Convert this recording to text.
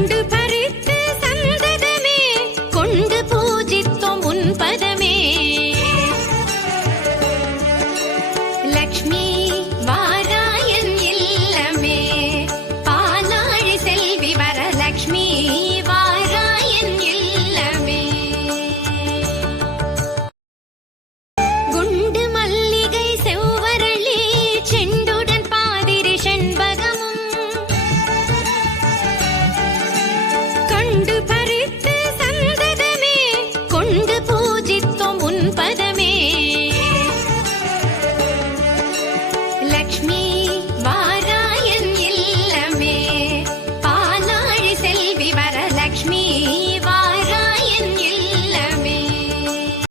கொண்டு பறித்து சந்ததமே. கொண்டு பூஜித்தோம் உன் பத touch me